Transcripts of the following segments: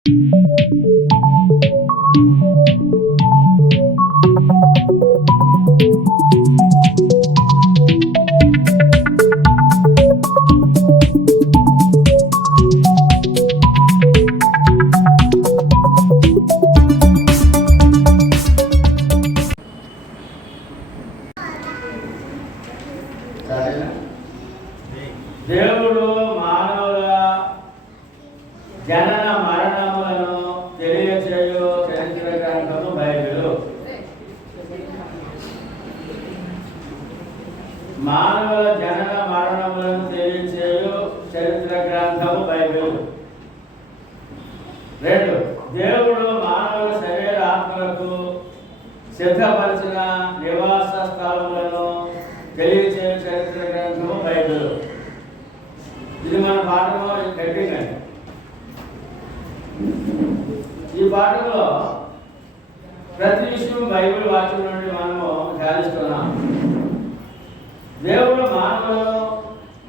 దేవుడు మానవుల జనన మరణములను తెలియచేయు చరిత్ర గ్రంథము బైబిలు. మానవుల జనన మరణములను తెలియచేయు చరిత్ర గ్రంథము బైబిలు. 2. దేవుడు మానవుల శరీర ఆత్మలకు సిద్ధపరిచిన నివాస స్థలములను తెలియచేయు చరిత్ర గ్రంథము బైబిలు. ఇది మన పాఠంలో హెడ్డింగ్ అండి. ఈ పాఠంలో ప్రతి విషయం బైబిల్ వాక్యం నుండి మనము ధ్యానిస్తున్నాం. దేవుడు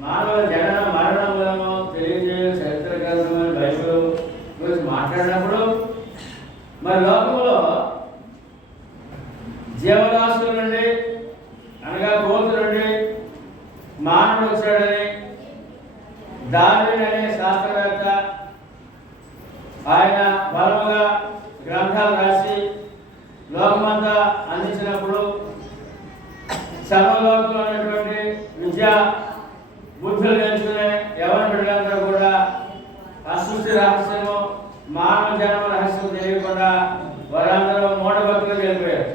మానవ జనన మరణములను తెలియజేయ చరిత్ర గ్రంథమైన బైబిల్ గురించి మాట్లాడినప్పుడు మరి లోకంలో జీవరాశుల నుండి అనగా కోతుల నుండి మానవుడు వచ్చాడని డార్విన్ అనే శాస్త్రవేత్త ఆయన బలముగా గ్రంథాలు రాసి లోకమంతా అందించినప్పుడు సర్వలోకంలో ఉన్నటువంటి విద్యా బుద్ధులు నేర్చుకునే ఎవరి బిడ్డలంతా కూడా ఆ సృష్టి రహస్యము మానవ జన్మ రహస్యం తెలియకుండా వారందరూ మూఢభక్తులు వెళ్ళిపోయారు.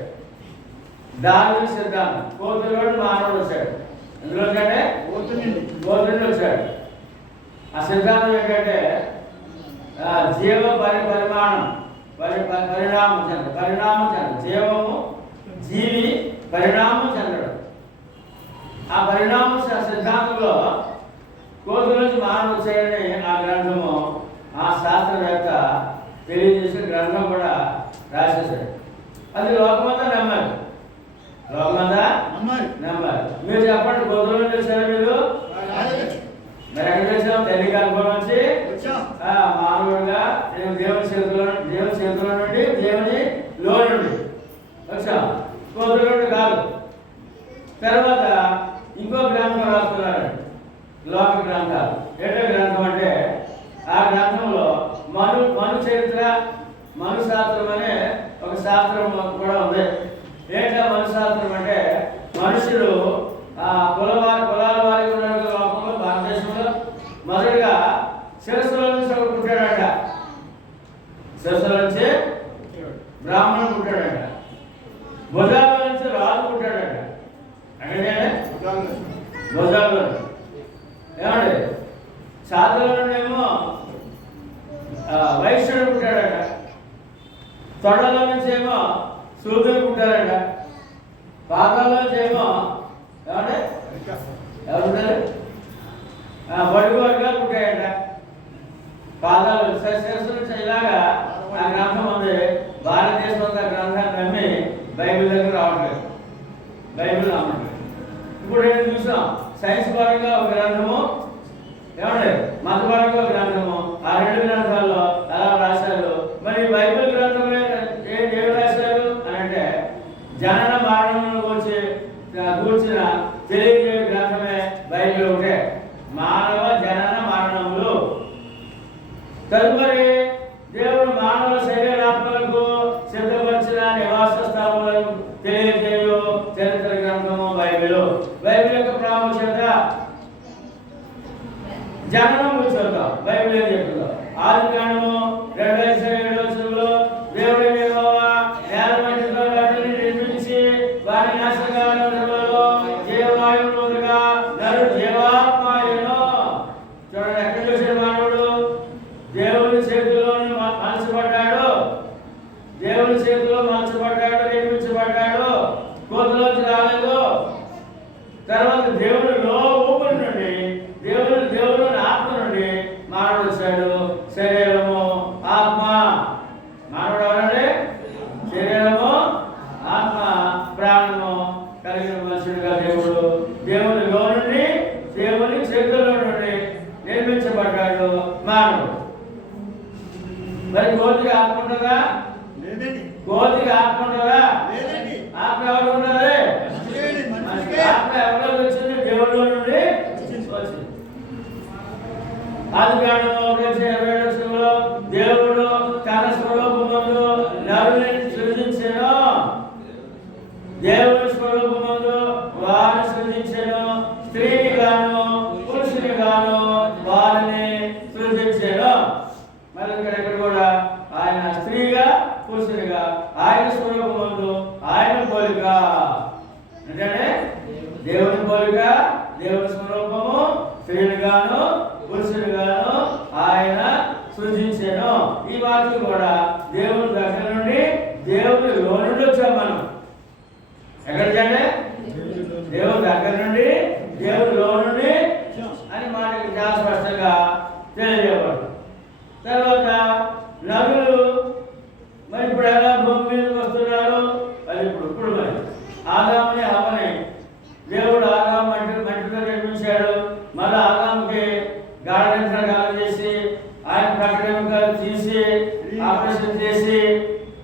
డార్విన్ సిద్ధాంతం కోతులోడు మానవుడు వచ్చాడు. ఎందులో కంటే కోతులు వచ్చాడు. ఆ సిద్ధాంతం ఏంటంటే జీవ పరిణామం చెందడం, జీవము జీవి పరిణామం చెందడం. ఆ పరిణామ సిద్ధాంతంలో కోతుల నుంచి మానవుడు వచ్చాడని ఆ గ్రంథము ఆ శాస్త్రవేత్త తెలియజేసిన గ్రంథం కూడా రాసేసాడు. అది లోకమంతా నమ్మారు. మీరు చెప్పండి, కోతుల నుంచి వచ్చారు మీరు? మరి ఎక్కడ వచ్చాం? తల్లి గర్భం నుంచి మానవుడిగా దేవుని చేతుల నుండి దేవుని లో నుండి వచ్చాం. కోతుల నుండి కాదు. తర్వాత ఇంకో గ్రంథం రాస్తున్నారండి, లోక గ్రంథాలు. ఏంటో గ్రంథం అంటే ఆ గ్రంథంలో మను చరిత్ర, మను శాస్త్రం అనే ఒక శాస్త్రం కూడా ఉంది. ఏంటో మను శాస్త్రం అంటే మనుషులు కులాల వారికి ఉన్న లోకంలో భారతదేశంలో మొదటిగా శిరస్సుల నుంచి ఒకటి పుట్టాడంట. శిరస్సుల నుంచి బ్రాహ్మణుడు పుట్టాడంట. భుజాల నుంచి రాజు పుట్టాడంట. అంటే భుజాల్లో ఏమండి ఛాతల నుండేమో వైశ్యుడు పుట్టాడట. తొడల నుంచి ఏమో సూర్యుడు పుట్టాడట. పాదాల నుంచి ఏమో ఏమంటే ఎవరుంటారు బడుగు వర్గాలు పుట్టాయంట. పాదాలు శిరస్సు నుంచి ఇలాగా ఆ గ్రంథం ఉంది. భారతదేశం అంతా గ్రంథాన్ని నమ్మి బైబిల్ దగ్గర రావట్లేదు, బైబిల్ నమ్మట్లేదు. ఇప్పుడు నేను చూసాం, సైన్స్ పరంగా ఒక గ్రంథము, ఏమండి మతపరంగా ఒక గ్రంథము. ఆ 2 గ్రంథాల్లో అలా రాశారు. మరి బైబిల్ గ్రంథంలో ఏం రాశారు అని అంటే జనన మరణములను కూర్చిన తెలియజే గ్రంథమే బైబిల్ ఒకటే. మానవ జనన మరణములు. తదుపరి దేవుడు మానవ శరీరాత్మలకు సిద్ధపరిచిన నివాస స్థలములను తెలియజేయు చరిత్ర గ్రంథము బైబిల్. బైబిల్ యొక్క ప్రాముఖ్యత జననం చూద్దాం. బైబిల్ ఏం చెప్తుందో ఆది కాండము 2:7 దేవుడు యెహోవా నేల మట్టితో గడ్డని నిర్మించి వారి నాశకాలలో జీవవాయువును వదలగా నరుడు జీవాత్మయును. చూడండి, ఎక్కడ చూసాడు మానవుడు? దేవుని చేతిలో మలచబడ్డాడు. దేవుని చేతిలో మలచబడ్డాడు, నిర్మించబడ్డాడు. కోతులోంచి రాలేదు. తర్వాత దేవునిలో ఊపిరి నుండి దేవుని ఆత్మ నుండి మానవుడు వచ్చాడు. శరీరము, ఆత్మ మరి కోతికి ఆత్మ ఉంటుందా? కోతికి ఆత్మ ఉంటుందా? ఆత్మ ఎవరు ఉన్నది? ఆత్మ ఎవరిలో వచ్చింది? దేవుడిలో నుండి వచ్చింది. ఆదికాండములో దేవుడు తన స్వరూపమందు నరుని సృజించెను. దేవుని స్వరూపమందు వారిని సృజించెను. స్త్రీని గాను పురుషుని గాను వారిని సృజించెను. మరి ఇక్కడ కూడా ఆయన స్త్రీగా పురుషునిగా ఆయన స్వరూపమందు ఆయన పోలిక అంటే దేవుని పోలిక దేవుని స్వరూపము స్త్రీనిగాను పురుషునిగాను ఆయన సృజించెను. ఈ వాక్యం కూడా దేవుని దగ్గర నుండి దేవుని లో నుండి వచ్చాం మనం. ఎక్కడికంటే దేవుని దగ్గర నుండి దేవుని లో నుండి అని మనకి చాలా స్పష్టంగా తెలియజేయబడు. తర్వాత నరులు మరి ఇప్పుడు ఎలా భూమి మీదకి వస్తున్నారు? అది ఇప్పుడు మరి ఆదాముని హవ్వని దేవుడు ఆదాము మట్టితో నిర్మించాడు. మళ్ళీ ఆదాముకి గాఢనిద్ర చేసి ఆయన ప్రకటనగా తీసి ఆపరేషన్ చేసి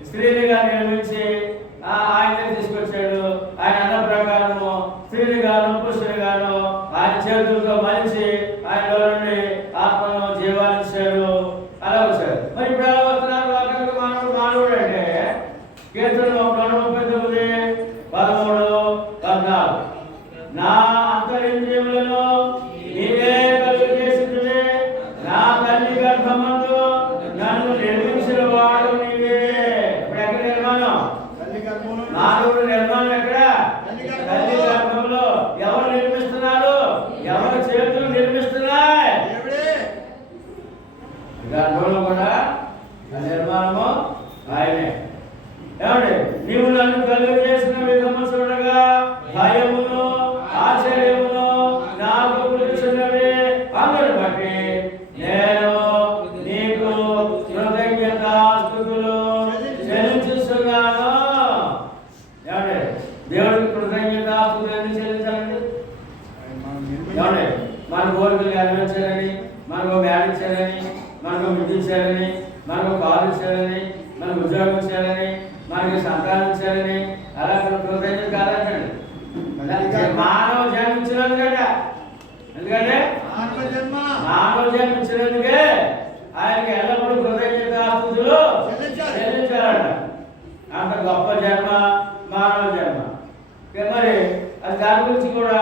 స్త్రీనిగా నిర్మించి ఆయన తీసుకొచ్చాడు. ఆయన అన్న ప్రకారము స్త్రీనిగాను పురుషునిగాను ఆయన చేతులతో మలిచి ఆయనలో నుండి ఆత్మను జీవాన్నిచ్చాడు. అలా వచ్చాడు. మరి ఇప్పుడు ఎలా వస్తున్నారు? మానవుడు అంటే కీర్తనలో 139:13 నా అంతరింద్రియములను నీవే కలుగు చేసింది. నా తల్లి గర్భమందు నన్ను నిర్మించిన వాడు నీవే. ఇప్పుడు ఎక్కడ నిర్మాణం? మానవుడు నిర్మాణం ఎక్కడ? తల్లి గర్భంలో. ఎవరు నిర్మిస్తున్నారు? ఎవరి చేతులు నిర్మిస్తున్నాయి? గర్భంలో కూడా నిర్మాణము ఆయనే. ఏమండి? నీవు నన్ను కలుగు చేసిన విధము చూడగా భయమును ఆశ్చర్యమును నాకు పులుచున్నవి. అందుని బట్టి నేను నీకు కృతజ్ఞతాస్తుతులు చెల్లించుతున్నాను. ఏమండి? దేవుడికి కృతజ్ఞతాస్తుతులు ఎందుకు చెల్లించాలండి? ఏమండి? మన కోరికలు నెరవేర్చాలని, మనకు మేడించాలని, మనకు విధించాలని, మనకు కాలు ఇచ్చాలని, మనకు ఉద్యోగం ఇచ్చాలని, మనకి సంతానం ఇచ్చాలని అలా కృతజ్ఞత కాదండి. మానవ జన్మ ఇచ్చినందుకంటే ఎందుకంటే మానవ జన్మ ఇచ్చినందుకే ఆయనకి ఎల్లప్పుడూ కృతజ్ఞతాస్తుతులు చెల్లించాలంట. అంత గొప్ప జన్మ మానవ జన్మ. మరి అది దాని గురించి కూడా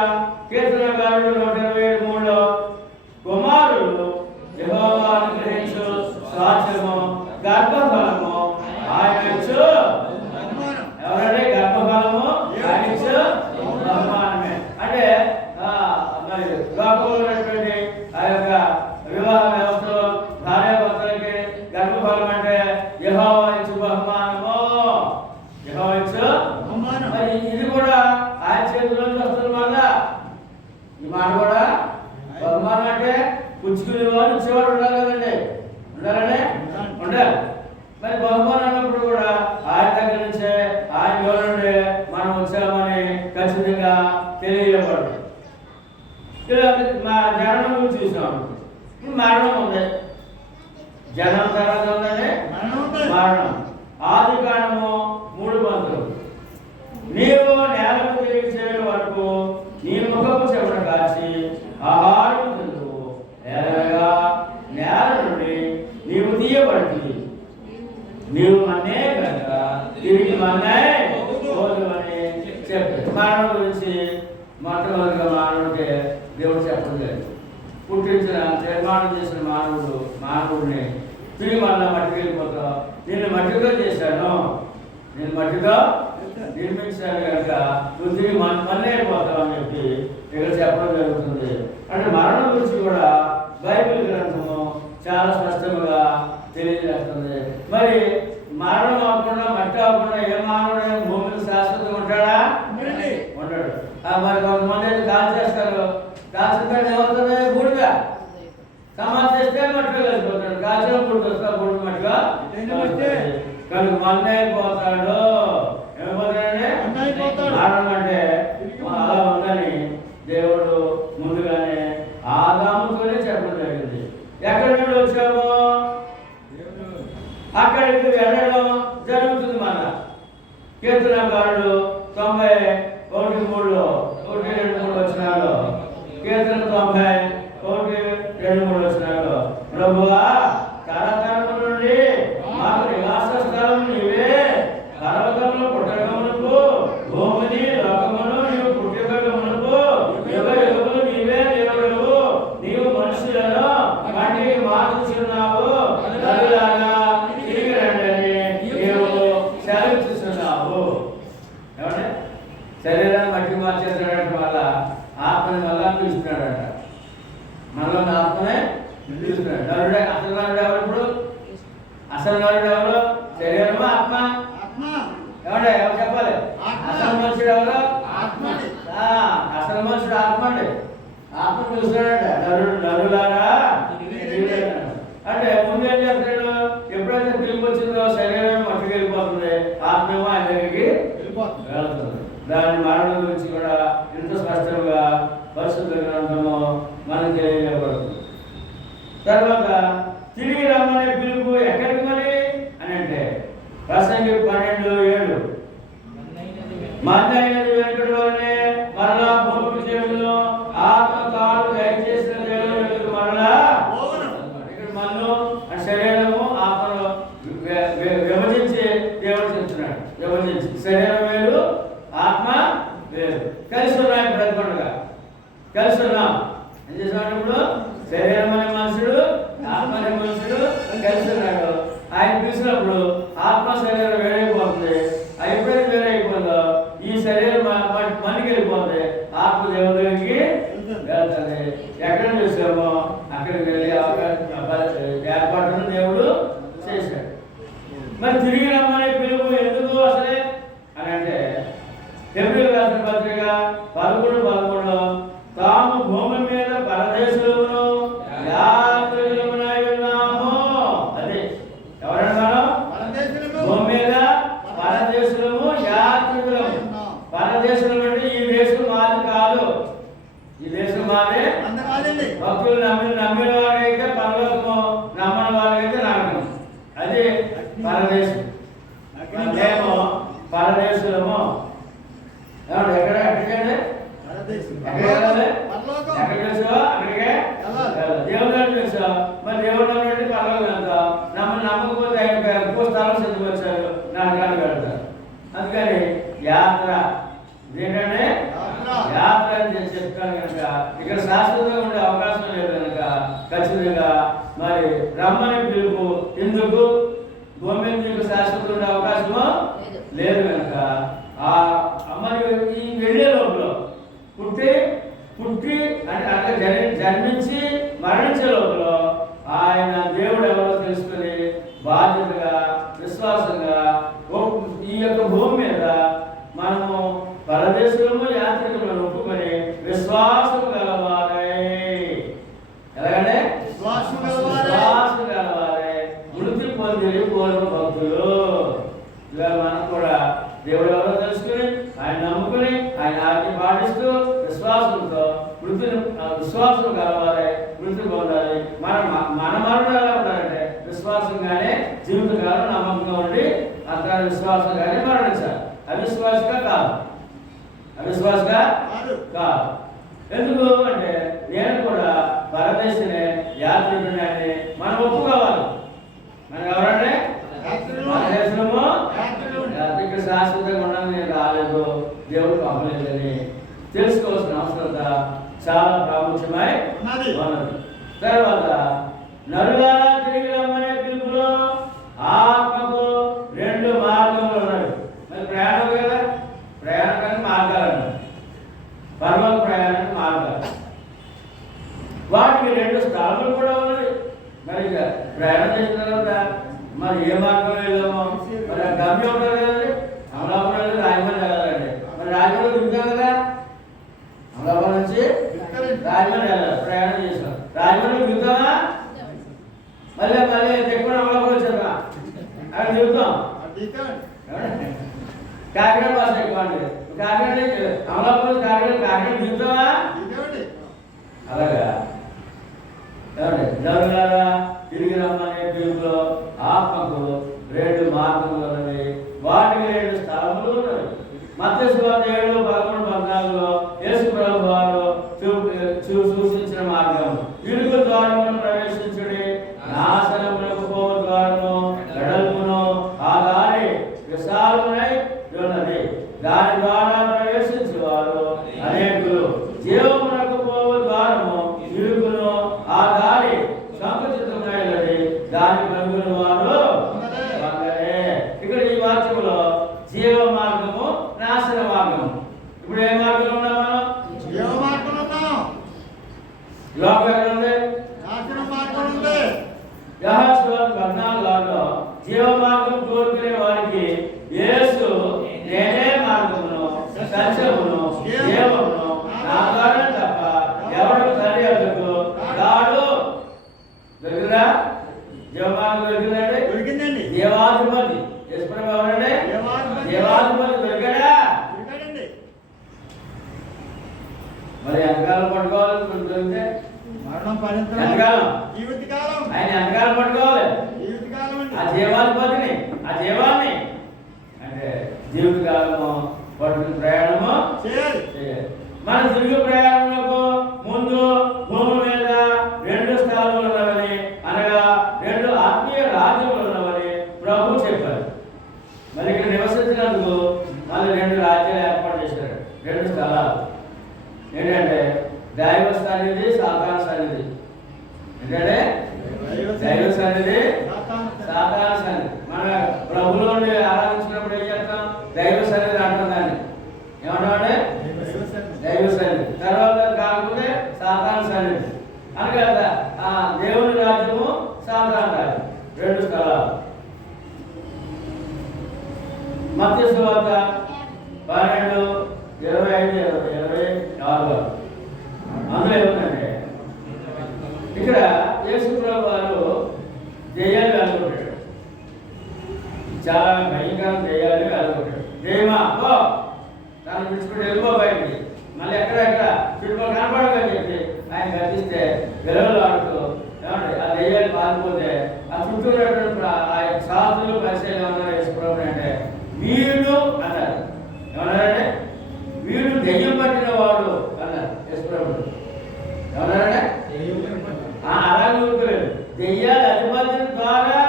కీర్తనకారుడు 123లో కుమారుడు యెహోవా అనుగ్రహించు స్వాస్థ్యము గర్భఫలము ఆయన ఇచ్చు. ఎవరంటే గర్భఫలము ఆయన ఇచ్చు బహుమానమే. అంటే మరి లోకంలో ఉన్నటువంటి ఆ యొక్క వివాహ వ్యవస్థలో భార్యాభర్తలకి గర్భఫలం అంటే యెహోవా ఇచ్చు బహుమానము. యెహోవా ఇచ్చు బహుమానం. మరి ఇది కూడా ఆయన చేతిలోంచి వస్తుంది. మళ్ళా ఈ మాట కూడా బహుమానం అంటే పుచ్చుకునే వాడు ఇచ్చేవాడు ఉండాలి కదండి. ఉండాలనే ఉండాలి. మరి బహుమానం అన్నప్పుడు కూడా ఆయన దగ్గర నుంచే ఆయన నుండి మనం వచ్చామని ఖచ్చితంగా తెలియజేయబడు. మా జననం గురించి చూసాం. మరణం ఉంది. జనం తర్వాత ఉందండి మరణం. ఆదికాండము 3:10 నీవు నేలకు తిరిగి చేరే వరకు నీ ముఖపు చెమట కాచి ఆహారం తిందువు. ఎలాగా నేల నుండి నీవు తీయబడి నీవు మన్నే కనుక తిరిగి మన్నే పోదువని చెప్పాడు. మరణం గురించి మొట్టమొదటిగా మానవుడికి దేవుడు చెప్పలేదు. పుట్టించిన నిర్మాణం చేసిన మానవుడిని తిరిగి మళ్ళా మట్టికి వెళ్ళిపోతావు. నేను మట్టితో చేశాను, నేను మట్టితో నిర్మించాను కనుక నువ్వు తిరిగి మన్నే వెళ్ళిపోతావు అని చెప్పి ఇక్కడ చెప్పడం జరుగుతుంది. అంటే మరణం గురించి కూడా బైబిల్ గ్రంథము చాలా స్పష్టంగా తెలియజేస్తుంది. మరి మరణం అవ్వకుండా మట్టి అవ్వకుండా ఏ మానవుడు భూమిలో శాశ్వతంగా ఉంటాడా? ఉండడు. మరి కొంతమంది అయితే కాల్చేస్తారు. కాల్చుకుంటే ఏమవుతుంది? బూడిద. సమాధి చేస్తే మట్టిలో కలిసిపోతాడు. కాల్చిన బూడిద వస్తా బూడిద మట్టిగా కనుక మన్నైపోతాడు. ఏమైపోతాడంటే మరణం అంటే అలా ఉందని దేవుడు ముందుగానే ఆదాముతోనే చెప్పడం జరిగింది. ఎక్కడి నుండి వచ్చాము? అక్కడికి వెళ్ళడం జరుగుతుంది. మన కీర్తనకారుడు 91:3 1-2-3 వచనాల్లో, కీర్తన 90:1-2-3 వచనాల్లో, ప్రభువా తరతరము నుండి మాకు నివాస స్థలం నీవే, పర్వతములు పుట్టకములకు భూమిని లోకమును నీవు పుట్టుకములకు యుగ యుగములు నీవే దేవుడవు, నీవు మనుషులను మట్టికి మార్చుచున్నావు, నరులారా తిరిగి రండని నీవు సెలవిస్తున్నావు. ఏమంటే శరీరాన్ని మట్టి మార్చేస్తున్నాడంటే వాళ్ళ ఆత్మని మళ్ళా పిలుస్తున్నాడట. మనలో ఆత్మనే పిలుస్తున్నాడు. నరుడే అసలు నరుడు ఎవరు? ఇప్పుడు అసలు నరుడు ఎవరు? శరీరము ఆత్మ. ఏమంటే ఎవరు చెప్పాలి? అసలు మనుషుడు ఎవరు? అసలు మనుషుడు ఆత్మ అండి. ఆత్మ పిలుస్తున్నాడట. నరులారా అంటే ముందు ఏం చేస్తాడు? ఎప్పుడైతే పిలుపు వచ్చిందో శరీరం మట్టికి వెళ్ళిపోతుంది, ఆత్మేమో ఆయన దగ్గరికి వెళ్తుంది. దాని మరణం గురించి కూడా ఎంతో స్పష్టంగా పరిశుద్ధ గ్రంథము మనకు తెలియజేయబడుతుంది. తర్వాత తిరిగి రమ్మనే పిలుపు ఎక్కడికి మరి అని అంటే ప్రసంగి 12:7 మందైనది వెనుకటి వలనే మరలా భూమికి చేరును, ఆత్మ తాను దయచేసిన దేవుడు మరలా. ఇక్కడ మన్ను శరీరము ఆత్మను విభజించి దేవుడు చెప్తున్నాడు. విభజించి శరీరం వేరు, ఆత్మ వేరు, కలిసి ఉన్నాయి. ప్రతిపండుగా కలిసి ఉన్నాం. ఏం చేస్తున్నాడు? ఇప్పుడు శరీరం అనే మనుషుడు, ఆత్మ అనే మనుషుడు కలిసి ఉన్నాడు. ఆయన పిలిచినప్పుడు ఆత్మ శరీరం వేరైపోతుంది. ఎప్పుడైతే వేరైపోతుందో ఈ శరీరం మనకి వెళ్ళిపోతుంది, ఆత్మ దేవుడి దగ్గరికి వెళ్తుంది. ఎక్కడ చూసామో అక్కడికి వెళ్ళి ఏర్పాటును దేవుడు చేశాడు. మరి తిరిగి రమ్మనే పిలుపు ఎందుకు అసలే అని అంటే హెబ్రీయులకు రాసిన పత్రిక 11:11 తాము భూమి మీద పరదేశులమును యాత్రికులమునై ఉన్నాము. అదే ఎవరన్నా భూమి మీద పరదేశులము యాత్రికులము. పరదేశులం అంటే ఈ దేశం మాది కాదు, ఈ దేశం మాదే. భక్తులు నమ్మిన వారికైతే పరలోకము, నమ్మని వారికైతే నరకం. అదే పరదేశం. మేము పరదేశులము. ఎక్కడ ఎక్కడికండి? ఎక్కడ వెళ్ళాలి? ఎక్కడ తెలుసా? అక్కడికే దేవుడు తెలుసా? మరి దేవుడు నమ్మండి పర్లోకి వెళ్తాం. నమ్మకపోతే ఆయన ఎక్కువ స్థలం సిద్ధపరిచారు, నరకాన్ని వెళ్తారు. అందుకని యాత్ర ఏంటంటే యాత్ర అని చెప్తాను కనుక ఇక్కడ శాశ్వతంగా ఉండే అవకాశం లేదు కనుక ఖచ్చితంగా మరి రమ్మని పిలుపు ఎందుకు? భూమి మీకు శాశ్వతంగా ఉండే అవకాశము లేదు కనుక మరి ఈ వెళ్ళే లోపల పుట్టి అంటే జన్మించి మరణించే లోపల ఆయన దేవుడు ఎవరో తెలుసుకుని బాధ్యతగా విశ్వాసంగా ఈ యొక్క భూమి మీద మనము పరదేశులము యాత్రికులను ఒప్పుకొని విశ్వాసం కలవాలి. ఎలాగంటే విశ్వాసం కలవాలి. మృతి పొంది పూర్వ భక్తులు. ఇవాళ మనం కూడా దేవుడు ఎవరో తెలుసుకుని ఆయన నమ్ముకుని ఆయన ఆజ్ఞ పాటిస్తూ విశ్వాసంతో విశ్వాసం కలవాలి, మృతి పొందాలి. మన మరణం ఎలా ఉండాలంటే విశ్వాసంగానే జీవితకాలం నమ్మకంగా ఉండి అంత విశ్వాసంగానే మరణించాలి. అవిశ్వాసంగా కాదు, అవిశ్వాసంగా కాదు. ఎందుకు అంటే నేను కూడా పరదేశినే యాత్రికుడిని మనం ఒప్పుకోవాలి. మనం ఎవరంటే పరదేశము ఇక్కడ శాశ్వతంగా ఉండాలని నేను రాలేదు, దేవుడు పంపలేదని తెలుసుకోవాల్సిన అవసరత చాలా ప్రాముఖ్యమై ఉన్నది. తర్వాత నరులారా తిరిగి రమ్మనే పిలుపులో ఆత్మకు 2 మార్గములు ఉన్నాయి. మరి ప్రయాణం కదా, ప్రయాణానికి మార్గాలు అన్నారు. పరలోక ప్రయాణానికి మార్గాలు, వాటికి 2 స్థలములు కూడా ఉన్నది. మరి ప్రయాణం చేసిన తర్వాత మరి ఏ మార్గం వెళ్దామో మరి గమ్యం ఉంటుంది కదండి. అమలాపురం వెళ్ళి రాజమండ్రి వెళ్ళాలండి. మరి రాజమండ్రి దిగుతాం కదా, అమలాపురం నుంచి రాజమండ్రి వెళ్ళాలి. ప్రయాణం చేసాం, రాజమండ్రి దిగుతామా? మళ్ళీ ఎక్కువ అమలాపురం వచ్చారా అక్కడ దిగుతాం. కాకినాడ బస్ ఎక్కువండి. కాకినాడ అమలాపురం కాకినాడ దిగుతామా? అలాగా ఏమండి? తిరిగి రమ్మనే పిలుపులో ఆత్మకు 2 మార్గములు ఉన్నవి, వాటికి 2 స్థలములు ఉన్నవి. మత్తయి సువార్త 7:13-14లో యేసు ప్రభు వారు సూచించిన మార్గం ఇరుకు ద్వారమును ప్రవేశించుడి, నాశనమునకు పోవు ద్వారము వెడల్పును, ఆ దారి విశాలమునై ఉన్నది, దాని ద్వారా ప్రవేశించు వారు అనేకులు. జీవమునకు పోవు ద్వారము ఇరుకును, ఆ దారి సంకుచితమైనది, దాని కనుగొని వారు వందరే. ఇక్కడ ఈ వాక్యంలో జీవ మార్గము, నాశన మార్గము. ఇప్పుడు ఏ మార్గంలో ఉన్నాం మనం? జీవ మార్గంలో ఉన్నాం. లోకం ఎక్కడ ఉంది? నాశన మార్గం ఉంది. యోహాను 14:6లో జీవ మార్గం కోరుకునే వారికి యేసు నేనే మార్గమును, సత్యమును, జీవమును, నా ద్వారా తప్ప ఎవరు తండ్రి వద్దకు రాడు. దొరికిందా? జీవ మార్గం దొరికిందండి. జీవాధిపతి యేసు ప్రభు ఎవరండి? జీవాధిపతి దొరికాడా? మరి ఎంతకాలం పట్టుకోవాలి? దొరికితే మరణం పర్యంతం ఎంతకాలం? జీవితకాలం. ఆయన ఎంతకాలం పట్టుకోవాలి? జీవితకాలం అండి. ఆ జీవాధిపతిని, ఆ జీవాన్ని అంటే జీవితకాలము పట్టుకుని ప్రయాణము చేయాలి. మన తిరుగు ప్రయాణములకు ముందు భూమి మీద 2 స్థలాలు ఉన్నవని, అనగా 2 ఆత్మీయ రాజ్యములు ఉన్నవని ప్రభు చెప్పారు. మరి ఇక్కడ నివసించినందుకు మళ్ళీ 2 రాజ్యాలు ఏర్పాటు చేశారు, 2 స్థలాలు. ఏంటంటే దైవ సన్నిధి, సాతాన సన్నిధి. ఏంటంటే దైవ సన్నిధి, సాతాన సన్నిధి. మన ప్రభువుని ఆరాధించినప్పుడు ఏం చేస్తాం? దైవ సన్నిధి అంటాం. దాన్ని ఏమంటామంటే దైవ సన్నిధి. తర్వాత కాకపోతే సాతాన సన్నిధి. అనగా దేవుని రాజ్యము, సాతాన రాజ్యం, 2 స్థలాలు. మత్తయి సువార్త 12:25-24 అందులో ఏముందంటే, ఇక్కడ యేసు ప్రభు వారు దెయ్యాలు వెళ్ళగొట్టాడు. చాలా భయంకర దెయ్యాలు వెళ్ళగొట్టాడు. దెయ్యమా ఓ తను విడిచిపెట్టి వెళ్ళిపో బయటికి, మళ్ళీ ఎక్కడెక్కడ చుట్టుపక్కల కనపడదని చెప్పి ఆయన గర్తిస్తే గెలవలు ఆడుతూ ఏమంటే ఆ దెయ్యాలు పారిపోతే ఆ చుట్టూ ఆ శాస్త్రులు పరిశీలన ఏమన్నారు యేసు ప్రభు అంటే, వీడు అన్నారు. ఏమన్నారంటే వీడు దెయ్యం పట్టిన వాడు అన్నారు యేసు ప్రభు. ఏమన్నారంటే అలాగే ఊరుకోలేదు, దెయ్యాల అధిపతి ద్వారా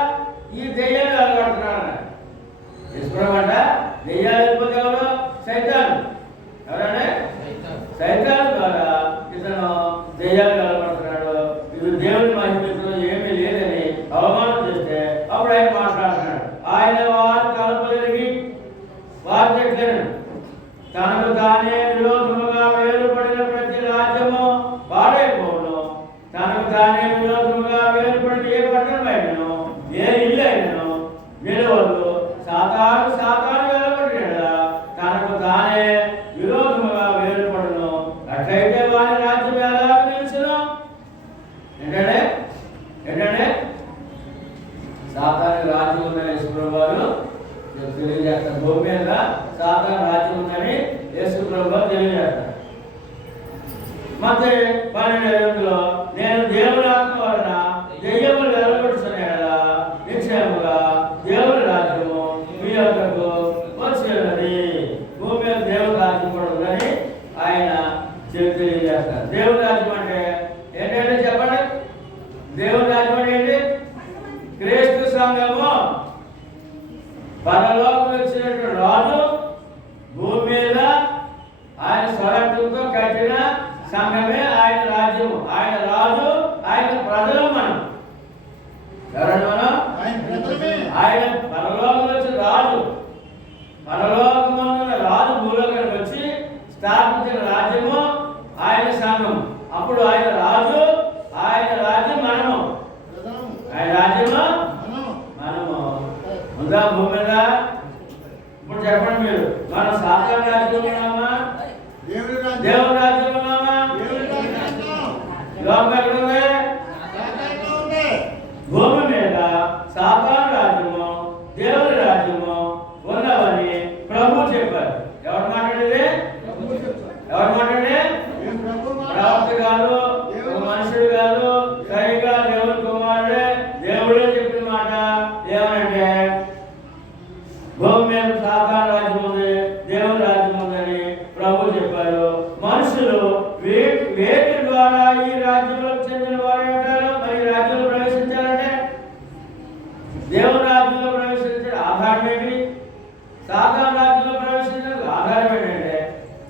ఈ దెయ్యాలు అలగడుతున్నాడు అన్నారు యేసు ప్రభు. అంట దెయ్యాల అధిపతి ఎవరు? సైతాను. ఎవరంటే సైతాను ద్వారా ఇతను దెయ్యాలు కలగడుతున్నాడు. ఇది దేవుని మహిమలో ఏమీ లేదని అవమానం చేస్తే అప్పుడు ఆయన మాట్లాడుతున్నాడు. ఆయన వారు కలపలేని వారు చెట్లను తనకు తానే విరోధముగా వేరుపడిన ప్రతి రాజ్యము పాడైపోవడం, తనకు తానే విరోధముగా వేరుపడిన ఏ పట్టణమైనను, ఏ ఇల్లు అయినను నిలవదు. సాతాను వెళ్ళగొట్టిన తనకు తానే విరోధముగా వేరుపడను. అట్లయితే వారి రాజ్యం ఎలా నిలుచును? ఏంటంటే సాతాను రాజ్యం ఉందని యేసు ప్రభు వారు తెలియజేస్తారు. భూమి మీద సాతాను రాజ్యం ఉందని యేసు ప్రభు వారు తెలియజేస్తారు. మత్తయి 12:5లో నేను దేవుని ఆత్మ వలన దెయ్యములు వెళ్ళగొట్టుచున్నాడా నిశ్చయముగా దేవుని రాజ్యము మీ యొద్దకు వచ్చి ఉన్నది. భూమి మీద దేవుని రాజ్యం కూడా ఉందని ఆయన తెలియజేస్తారు. దేవుని రాజ్యం అంటే ఏంటంటే చెప్పండి? దేవుని రాజ్యం అంటే ఏంటి? క్రీస్తు సంఘము. పరలోకం వచ్చినటువంటి రాజు భూమి మీద ఆయన స్వరక్తంతో కట్టిన సంఘమే ఆయన రాజ్యము. ఆయన రాజు, ఆయన ప్రజలు. మనం ఎవరండి? మనం ఆయన పరలోకం వచ్చిన రాజు. పరలోకమున్న రాజు భూలోకానికి వచ్చి స్థాపించిన రాజ్యము ఆయన సంఘం. అప్పుడు ఆయన రాజు, ఆయన రాజ్యం మనము. ఆయన రాజ్యము మనము ఉందా భూమి మీద? ఇప్పుడు చెప్పండి మీరు, మనం సాతాను రాజ్యంలో ఉన్నామా? దేవుని రాజ్యంలో ఉన్నామా? లోకం ఎక్కడ ఉంది? భూమి మీద సాతాను రాజ్యము, దేవుని రాజ్యము ఉన్నవని ప్రభు చెప్పారు. ఎవరు మాట్లాడేది? ఎవరు మాట్లాడే? ప్రవక్త కాదు, మనుషుడు కాదు, సరిగా దేవుని కుమారుడే ఆధారం ఏంటి? సాతాను రాజ్యంలో ప్రవేశించడానికి ఆధారం ఏంటంటే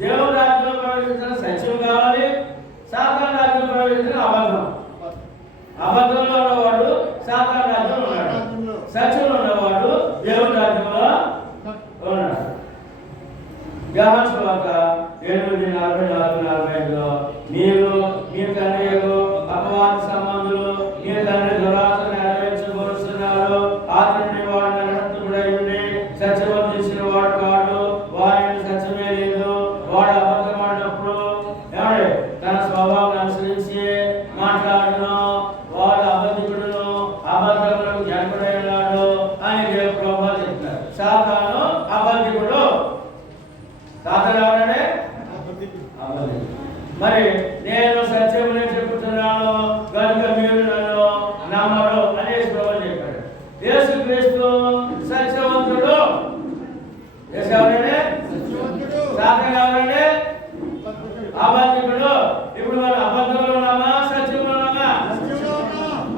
దేవుని రాజ్యంలో ప్రవేశించిన సత్యం కావాలి, సాతాను రాజ్యంలో ప్రవేశించిన అబద్ధం. అబద్ధంలో ఉన్నవాడు సాతాను రాజ్యంలో ఉన్నాడు, సత్యంలో ఉన్నవాడు దేవుని రాజ్యంలో ఉన్నాడు. యోహాను సువార్త 8:44-45లో మీరు మీ తండ్రియకు అపవాద సంబంధులు, మీ తండ్రి దురాశ నెరవేర్చబడుతున్నారు. ఆత్మని వాడు నరహంతకుడై ఉండి సత్యము తెలిసిన వాడు కాడు, వారి సత్యమే లేదు. వాడు అబద్ధమాడినప్పుడు ఏమండి తన స్వభావం అనుసరించి మాట్లాడను, వాడు అబద్ధికుడును, అబద్ధములకు జనకుడై ఉన్నాడు అని దేవుడు ప్రభువు చెప్తున్నారు. సాతాను అబద్ధికుడు. సాతాను ఎవరంటే అబద్ధికుడు. మరి నేను సత్యమునే చెబుతున్నాను కనుక మీరు నన్ను నమ్మరు అని ప్రభువు చెప్పాడు. యేసుక్రీస్తు సత్యవంతుడు. యేసు ఎవరంటే? సాతాను ఎవరంటే? అబద్ధికుడు. ఇప్పుడు మనం అబద్ధంలో ఉన్నామా, సత్యంలో ఉన్నామా?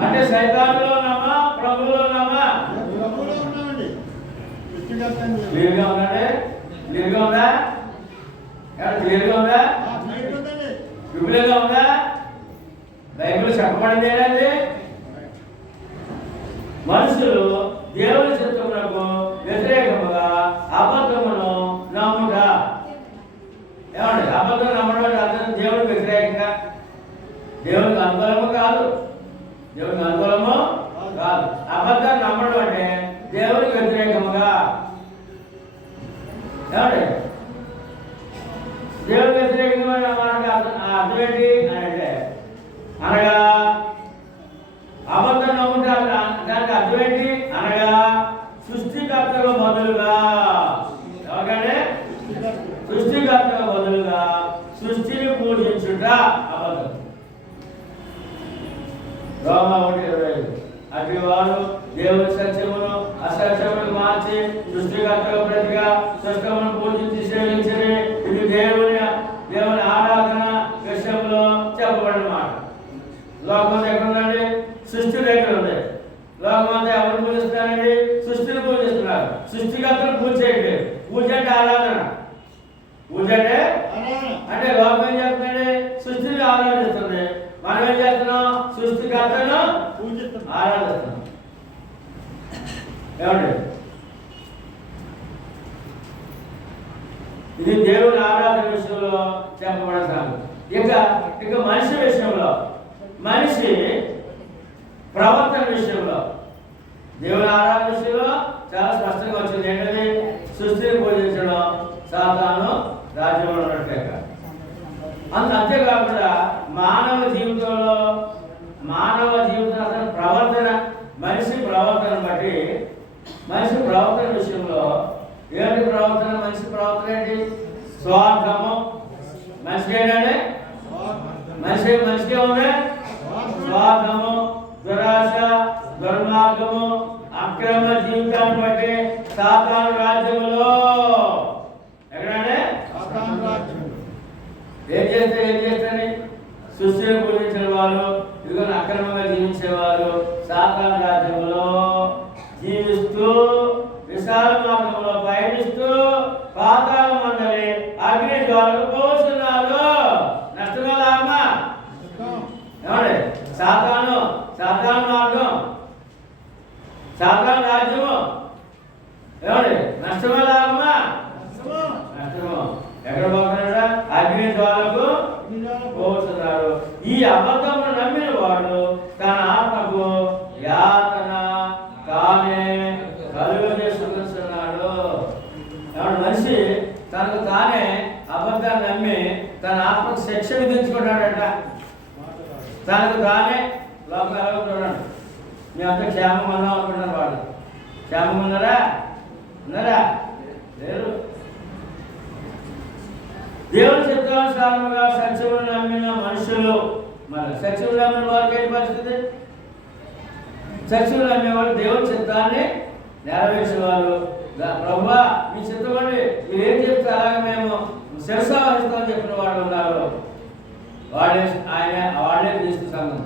అంటే సైతానులో ఉన్నామా, ప్రభువులో ఉన్నామా? క్లియర్గా ఉందండి? క్లియర్గా ఉందా? క్లియర్గా ఉందా? విపులంగా ఉందా? బైబిల్ చెప్పబడింది ఏంటండి? మనుషులు దేవుని చిత్తమునకు వ్యతిరేకముగా అబద్ధమును నమ్ముట. ఏమండి? అబద్ధం నమ్మడం అంటే అర్థం దేవునికి వ్యతిరేకంగా, దేవునికి అనుకూలము కాదు, దేవునికి అనుకూలము కాదు. అబద్ధాన్ని నమ్మడం అంటే దేవునికి వ్యతిరేకముగా. ఏమండి? దేవునికి వ్యతిరేకంగా మనకు అర్థం ఏంటి అని అంటే అనగా అబద్ధం నమ్ముట దానికి అర్థం ఏంటి అనగా సృష్టికర్తకు బదులుగా, ఎవరికంటే సృష్టికర్తకు బదులుగా సృష్టిని పూజించుట అబద్ధం. రోమా 1:25 అటు వారు దేవుని సత్యమును అసత్యమును మార్చి సృష్టికర్తకు ప్రతిగా సృష్టమును పూజించి సేవించని ఇది దేవుని ఆరాధన విషయంలో చెప్పబడిన మాట. లోకం ఎక్కడ ఉందండి? సృష్టి దగ్గర ఉంది. లోకం అంతా ఎవరు పూజిస్తున్నారండి? సృష్టిని పూజిస్తున్నారు. సృష్టికర్తను పూజ చేయట్లేదు. పూజ అంటే ఆరాధన. పూజ అంటే లోకం ఏం చేస్తుందండి? సృష్టిని ఆరాధిస్తుంది. మనం ఏం చేస్తున్నాం? సృష్టికర్తను ఆరాధిస్తున్నాం. ఏమండి? ఇది దేవుని ఆరాధన విషయంలో చెప్పబడతాను. ఇక మనిషి విషయంలో, మనిషి ప్రవర్తన విషయంలో దేవుని ఆరాధన విషయంలో చాలా స్పష్టంగా వచ్చింది. ఏంటది? సృష్టిని పూజించడం సాతాను రాజ్యంలో ఉన్నట్లే. అంతేకాకుండా మానవ జీవితం అసలు ప్రవర్తన, మనిషి ప్రవర్తన బట్టి, మనిషి ప్రవర్తన విషయంలో ఏంటి ప్రవర్తన? మనిషి ప్రవర్తన ఏంటి? స్వార్థము. మనిషికి ఏంటంటే మనిషికి ఉంది స్వార్థము, దురాశ, దుర్మార్గము, అక్రమ జీవితాన్ని బట్టి సాతాను రాజ్యములో ఎక్కడంటే ఏం చేస్తారని సృష్టిని పూజించిన వారు, ఇదిగో అక్రమంగా జీవించేవారు సాతాను రాజ్యంలో జీవిస్తూ విశాల మార్గంలో పయనిస్తూ పాతాళ మండలి అగ్ని జ్వాలకు పోస్తున్నారు. నష్టమే లాభమా? ఏమండి? సాతాను మార్గం, సాతాను రాజ్యము ఏమండి? నష్టమే లాభమా? నష్టము. ఎక్కడ పోతున్నాడా? అగ్ని జ్వాలకు పోతున్నారు. ఈ అబద్ధమును నమ్మిన వాడు తన ఆత్మకు యాతన తానే కలుగజేసుకున్నాడు. మనిషి తనకు తానే అబద్ధాన్ని నమ్మి తన ఆత్మకు శిక్ష విధించుకుంటాడట. తనకు తానే లోకాలు చూడండి. మేమంతా క్షేమం అన్నాం అనుకుంటున్నారు. వాళ్ళు క్షేమం ఉన్నారా? లేరు. దేవుని చిత్తానుసారముగా సత్యమును నమ్మిన మనుషులు, మరి సత్యమును నమ్మిన వాళ్ళకి ఏంటి పరిస్థితి? సత్యమును నమ్మేవాళ్ళు దేవుని చిత్తాన్ని నెరవేర్చేవారు. ప్రభువా మీ చిత్తమండి, మీరు ఏం చెప్తే అలాగే మేము శిరసావహిస్తామని చెప్పిన వాళ్ళు ఉన్నారు. వాళ్ళే క్రీస్తు సంఘం.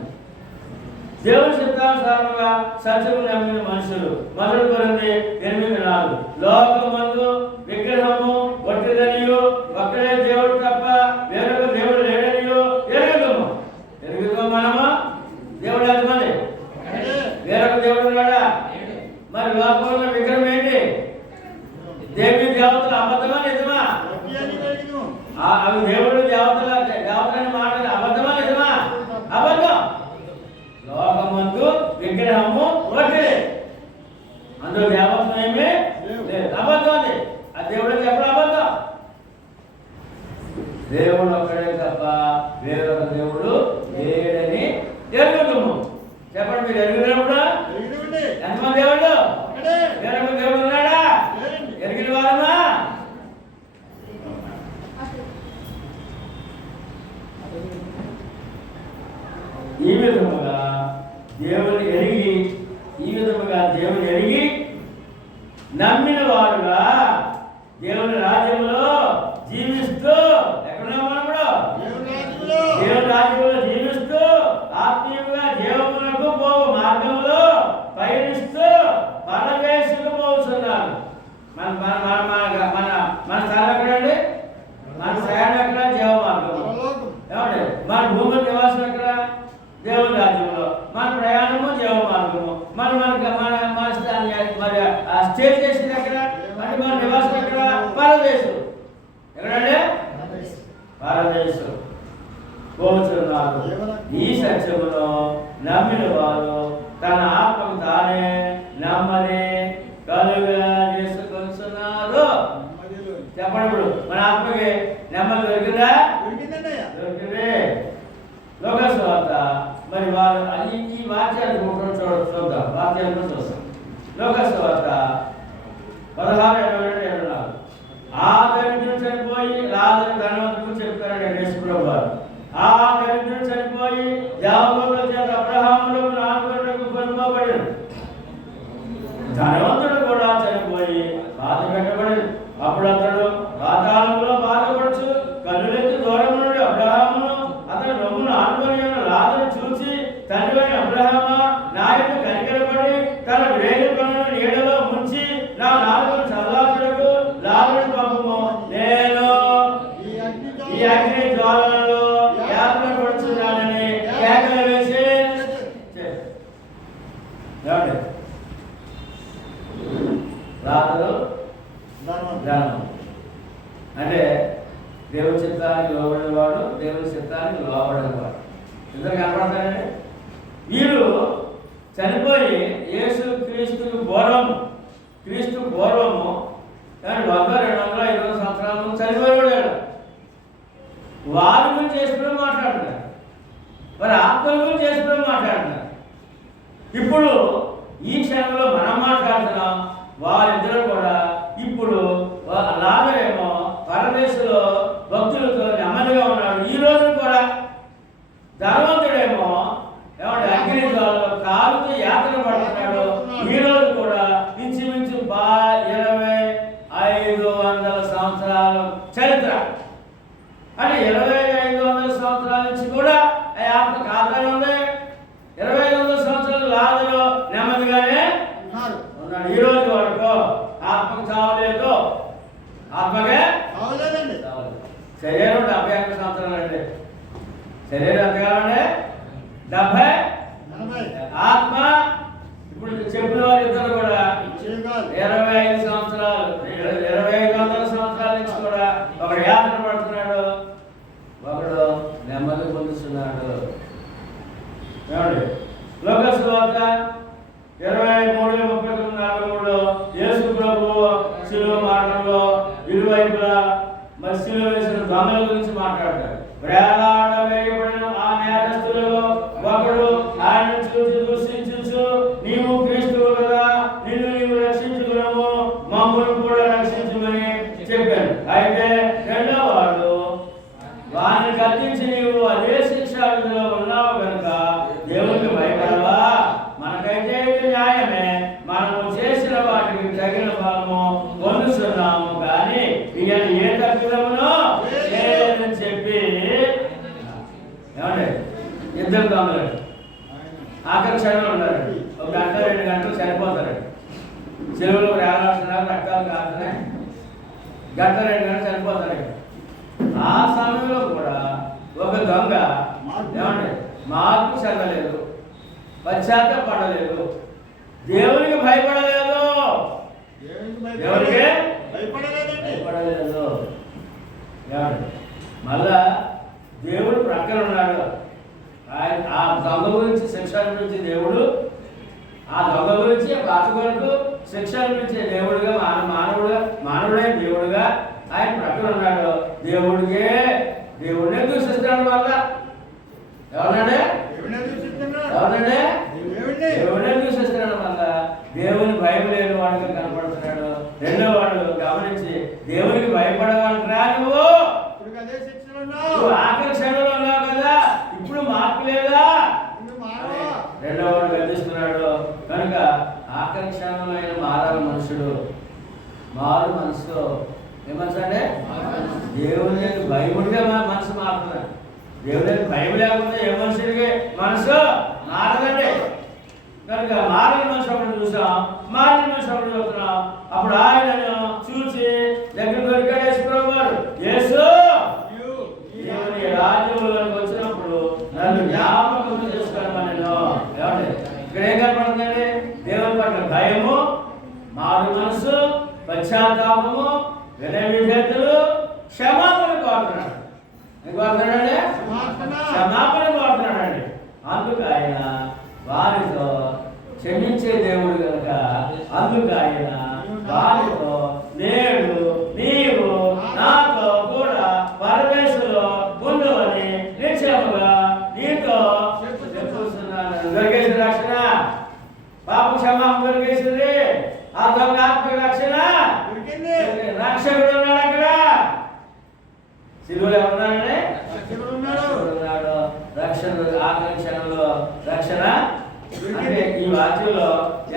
దేవుని చిత్తానుసారంగా సత్యము నమ్మిన మనుషులు. 1 కొరింథీ 8:4. లోకమందు విగ్రహము ఒట్టిదనియు ఒక్కడే దేవుడు తప్ప వేరొక దేవుడు లేడనియు ఎరుగుదము. మనము దేవుడు ఎంతమంది? వేరొక దేవుడు రాడా? మరి లోకంలో విగ్రహం ఏంటి? దేవి దేవతలు అబద్ధమా నిజమా? అవి దేవుడు దేవతలని మాటలు అబద్ధమా నిజమా? అబద్ధం. లోకమందు విగ్రహము ఒకటే, అందులో దేవత్వం ఏమీ లేదు. అబద్ధం అది. ఆ దేవుడు చెప్పడం అబద్ధం. దేవుడు ఒక్కడే తప్ప వేరొక దేవుడు లేడని ఎరుగుదము. చెప్పండి, మీరు ఎరుగుతున్నప్పుడు ఎంతమంది దేవుడు? వేరొక దేవుడు ఉన్నాడా? ఎరిగిన వారమా? ఈ విధముగా దేవుని ఎరిగి నమ్మిన వారుగా దేవుని రాజ్యంలో జీవిస్తూ, ఎక్కడున్నాం మనం కూడా? దేవుని రాజ్యంలో జీవిస్తూ ఆత్మీయంగా జీవమునకు పోవు మార్గంలో పయనిస్తూ పరదేశకు పోతున్నారు. మన మన మన మన మన స్థలం ఎక్కడండి? మన ప్రయాణం ఎక్కడ? జీవ మార్గం. ఏమండి? మన భూమి నివాసం ఎక్కడ? దేవుని రాజ్యంలో. మన ప్రయాణము జీవ మార్గము. మన మరి స్టే చేసింది ఎక్కడ? అంటే మన నివాసం ఎక్కడ? పరదేశం. ఎక్కడండి? పరదేశం పోతున్నారు. ఈ సత్యమును నమ్మిన వారు తన ఆత్మకు తానే నమ్మని కలుగా చేసుకొస్తున్నారు. చెప్పండి, ఇప్పుడు మన ఆత్మకి నెమ్మది దొరికిందా? దొరికింది. లోకాసు వార్త మరి వారు ఈ వాక్యాన్ని చూద్దాం. వాక్యాలను చూస్తాం. లోకాసు వార్త 16:22. ఆ దరిద్రుడు చనిపోయి లాజరు ధనవంతుడు చెప్పారు యేసుప్రభు వారు. ఆ దరిద్రుడు చనిపోయి యాకోబు చేత అబ్రహాములకు నాన్నకు కొనుకోబడింది. ధనవంతుడు కూడా చనిపోయి బాధ పెట్టబడింది. అప్పుడు అతడు పాతాళంలో బాధపడుచు కన్నులెత్తి దూరం నుండి అబ్రహామును అతని రొమ్మును ఆనుకొని ఉన్న లాజరు చూసి, తండ్రి అయిన అబ్రహామా, నా యందు కనికరపడి తన వేలి పనులను నీడలో ముంచి నా నాలుకను చల్లార్చుటకు లాజరును పంపుము. నేను ఈ అగ్ని జ్వాలలలో యాతన పడుచున్నానని కేకలు వేసి లాజరు ధనం అంటే దేవుని చిత్తానికి లోబడేవాడు, దేవుని చిత్తానికి లోబడేవాడు ఇద్దరు కనపడతారండి. వీరు చనిపోయి క్రీస్తు పూర్వము కానీ 100-250 సంవత్సరాల ముందు చనిపోయాడు. వారి గురించి చేసుకుని మాట్లాడుతున్నారు, వారి ఆత్మల గురించి చేసుకుని మాట్లాడుతున్నారు. ఇప్పుడు ఈ క్షణంలో మనం మాట్లాడుతున్నాం. వారిద్దరూ కూడా ఇప్పుడు లాజరేమో పరదేశంలో భక్తులతో నెమ్మదిగా ఉన్నాడు. ఈ రోజు కూడా ధనవంతుడేమో ఏమంటే అగ్ని జ్వాలలో కాలుతో యాతన పడుతున్నాడు. ఈ రోజు కూడా ఇంచుమించు 2500 సంవత్సరాల చరిత్ర. అంటే 2500 సంవత్సరాల నుంచి కూడా ఆ ఆత్మ కాదని ఉంది. 2500 సంవత్సరాలు లాజరు నెమ్మదిగానే ఉన్నాడు. ఈ రోజు వరకు ఆత్మకు చావలేదు. ఆత్మకే శరీరం 71 సంవత్సరాలు అండి. శరీరం ఎంతకాలండి? 70. ఆత్మ ఇప్పుడు చెప్పిన వారు ఇద్దరు కూడా 25 సంవత్సరాలు 2500 సంవత్సరాల నుంచి కూడా ఒకడు యాత్ర పడుతున్నాడు, ఒకడు నెమ్మది పొందుతున్నాడు. ఏమండి? లోకాసు వార్త 23:39-43 యేసు ప్రభువు శిలువ మార్గంలో ఇరువైపులా మధ్యలో వేసిన దొంగల గురించి మాట్లాడతారు. వేలాడవేయబడిన ఆ నేరస్తులలో ఒకడు ఆయన చూసి దూషించు, నీవు క్రీస్తువు కదా, నిన్ను నీవు రక్షించుకున్నాము, మమ్మల్ని కూడా రక్షించమని చెప్పాను. అయితే రెండో వాడు వారిని కల్పించి నీవు అదే శిక్షా విధిలో ఉన్నావు కనుక దేవునికి భయపడవా? మనకైతే ఇది న్యాయమే, మనము చేసిన వాటికి తగిన ఫలము పొందుతున్నాము, కానీ ఈయన ఏ తప్పిదమునో లేదని చెప్పి ఏమండి ఇద్దరు దొంగలు. ఆఖరి క్షణంలో ఉన్నారండి. ఒక గంట 2 గంటలు చనిపోతారండి. చెరువులో వేలాడుతున్నారు, రక్తాలు కాస్తున్నాయి, గంట 2 గంటలు చనిపోతారండి. ఆ సమయంలో కూడా ఒక దొంగ ఏమండి మార్పు చెందలేదు, పశ్చాత్తపడలేదు, దేవునికి భయపడలేదు, దేవునికి భయపడలేదు. ఏమండి మళ్ళా దేవుడు ప్రక్కన ఉన్నాడు. ఆయన ఆ దొంగ గురించి శిక్ష గురించి దేవుడు, ఆ దొంగ గురించి బాధ కొరకు శిక్ష గురించి దేవుడుగా మానవుడే దేవుడుగా ఆయన ప్రక్కన ఉన్నాడు. దేవుడినే దూషిస్తున్నాడు. వల్ల ఎవరంటే దేవుడినే దూషిస్తున్నాడు. వల్ల దేవుని భయం లేని వాడుగా కనపడుతున్నాడు. రెండో వాడు గమనించి దేవునికి భయపడవాలంటరా నువ్వు ఆఖరి క్షణంలో ఉన్నావు కదా, ఇప్పుడు మార్పు లేదా? రెండో వాడు గర్దిస్తున్నాడు. కనుక ఆఖరి క్షణంలో అయిన మారాలి మనుషుడు. మారు మనసుతో ఏమనసు అంటే దేవుని భయముడిగా మనసు మారుతున్నాడు. దేవుని భయం లేకుండా ఏ మనుషుడికి మనసు మారదండి. కనుక మారిన మనిషి ఒకటి చూసాం, మారిన మనిషి ఒకటి చూస్తున్నాం. అప్పుడు ఆయనను చూసి దగ్గర దొరికాడు యేసుప్రభు వారు. యేసు దేవుని రాజ్యంలోకి వచ్చినప్పుడు నన్ను జ్ఞాపకం చేసుకోమని ఏమండి ఇక్కడ ఏం కనపడుతుందండి? దేవుని పట్ల భయము, మారు మనసు, పశ్చాత్తాపము, వినయ విధేయతలు, క్షమాపణ కోరుతున్నాడు. కోరుతున్నాడండి, క్షమాపణ కోరుతున్నాడండి. అందుకు ఆయన వారితో క్షమించే దేవుడు కనుక అందుకు ఆయన వారితో నేడు నీవు నాతో కూడా పరమేశ్వరులో ఉండవని నిశ్చయముగా నీతో చెప్పుతున్నాను. దొరికేసింది రక్షణ, పాప క్షమాపణ దొరికేసింది. ఆ దొంగ ఆత్మ రక్షణ రక్షకుడు ఉన్నాడు. అక్కడ శిలువలో ఎవరున్నాడండి? ఉన్నాడు. రక్షణ ఆఖరి క్షణంలో రక్షణ. అంటే ఈ వాక్యంలో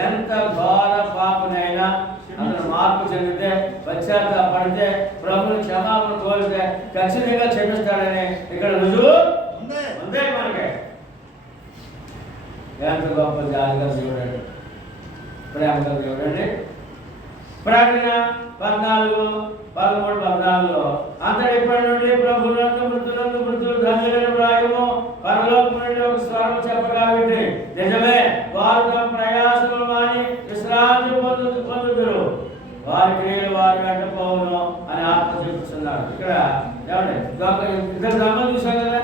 ఎంత ఘోర పాపనైనా అతను మార్పు చెందితే, పశ్చాత్తాపడితే, ప్రభుని క్షమాపణ కోరితే ఖచ్చితంగా క్షమిస్తాడని ఇక్కడ రుజువు ఉందే మనకి. ఎంత గొప్ప జాలిగా దేవుడు, ప్రేమగా దేవుడండి. ప్రకటన 14:13-14 అంతటి ఇప్పటి నుండి ప్రభునందు మృతులు ధన్యులైన వ్రాయము పరలోకము నుండి ఒక స్వరం చెప్పగా వింటి. నిజమే, వారు తమ ప్రయాసములు మాని విశ్రాంతి పొందుదురు, వారి క్రియలు వారి వెంట పోవును అని ఆత్మ చెప్తున్నాడు. ఇక్కడ ఏమండి ఇద్దరు దొంగలు చూసాం కదా.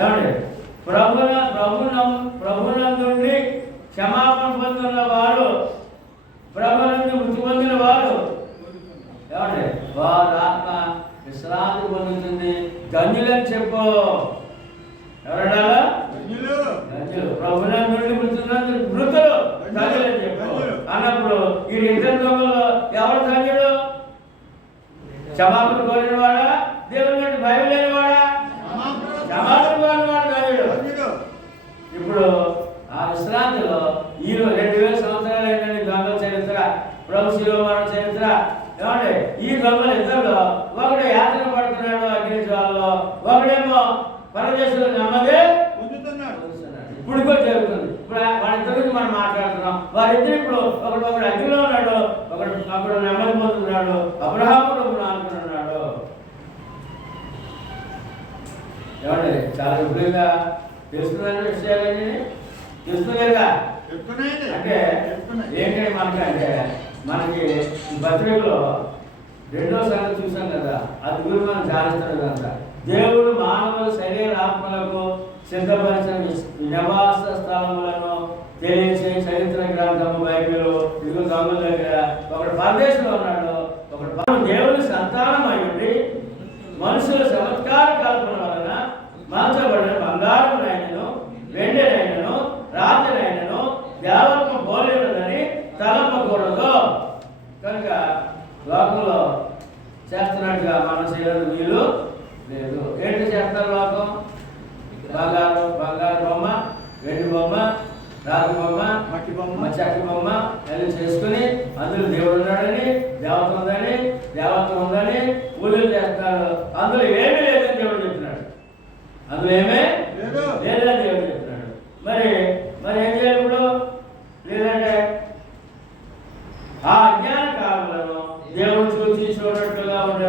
ఏమండి ప్రభునందుండి క్షమాపణ పొందుతున్న వారు, ప్రభునందు మృతి పొందిన వారు ఏమండి వారి ఆత్మ విశ్రాంతి పొందుతుంది. ధన్యులని చెప్పు. ఎవరడాలా? ధన్యులు. ప్రభునందుండి మృతులు ధన్యులని చెప్పు అన్నప్పుడు ఈ ఇద్దరు దొంగలు ఎవరు ధన్యుడు? క్షమాపణ కోరిన వాడా, దేవుని నుండి భయం లేని వాడా? క్షమాపణ కోరిన వాడు ధన్యుడు. ఇప్పుడు ఆ విశ్రాంతిలో ఈ 2000 సంవత్సరాలు ఏంటండి దొంగల చరిత్ర, ప్రభు శిలువ మరణ చరిత్ర. ఏమండి ఈ దొంగల ఇద్దరులో ఒకడు యాత్ర పడుతున్నాడు అగ్ని జ్వాలలో, ఒకడేమో పరదేశంలో నెమ్మది పొందుతున్నాడు. ఇప్పుడు కూడా జరుగుతుంది. ఇప్పుడు వాళ్ళిద్దరి గురించి మనం మాట్లాడుతున్నాం. వారిద్దరు ఇప్పుడు ఒకడు అగ్నిలో ఉన్నాడు, ఒకడు నెమ్మది పొందుతున్నాడు. అబ్రహాము అనుకున్నాడు. ఏమండి చాలా విపులంగా తెలుస్తుందండి విషయాలన్నీ తెలుస్తుందిగా. అంటే ఏంటంటే మనకి ఈ పత్రికలో 2వ సంగతి చూసాం కదా, అది గురించి మనం ధ్యానిస్తాడు కనుక దేవుడు మానవుల శరీర ఆత్మలకు సిద్ధపరిచిన నివాస స్థలములను తెలియచే చరిత్ర గ్రంథము బైబిల్. ఇదిగో దొంగల దగ్గర ఒకడు పరదేశంలో ఉన్నాడు, ఒకడు దేవుని సంతానం అయ్యుండి మనుషుల చమత్కార కల్పన వలన మార్చబడిన బంగారమునైనను వెండినైనను రాతినైనను దేవత్వం పోలేదని తలపకూడదు. కనుక లోకంలో చేస్తున్నట్టుగా మనం చేయడం వీలు లేదు. ఏంటి చేస్తారు లోకం? బంగారు బొమ్మ, వెండి బొమ్మ, రాతి బొమ్మ, మట్టి బొమ్మ అన్ని చేసుకుని అందులో దేవుడు ఉన్నాడని, దేవత్వం ఉందని పూజలు చేస్తున్నారు. అందులో ఏమీ లేదని దేవుడు చెప్తున్నాడు. అందులో ఏమీ లేదని దేవుడు చెప్తున్నాడు.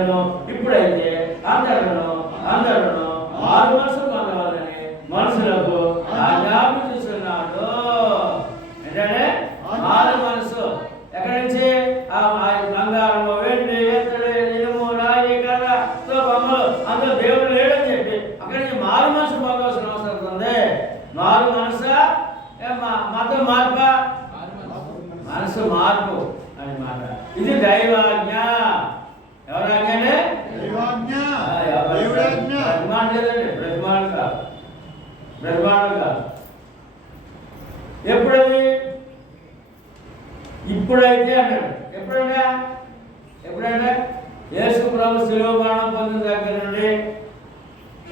అయినను ఇప్పుడైతే అందరూ మారు మనసు పొందవాలని మనుషులకు ఆజ్ఞాపించుచున్నాడు. ఏంటంటే మారు మనసు ఎక్కడి నుంచి? బంగారము, వెండి, ఎత్తడి, ఇనుము, రాయి, కర్రతో బొమ్మలు అందులో దేవుడు లేడని చెప్పి అక్కడి నుంచి మారు మనసు పొందవలసిన అవసరం ఉంది. మారు మనసా మతం మార్ప? మనసు మార్పు అని మాట. ఇది దైవాజ్ఞ. ఎవరాజ్ఞనే? బ్రహ్మాండ లేదండి, బ్రహ్మాండ కాదు, బ్రహ్మాండ కాదు. ఎప్పుడది? ఇప్పుడైతే అన్నాడు. ఎప్పుడంటే యేసు ప్రభు శిలువ మరణం పొందిన దగ్గర నుండి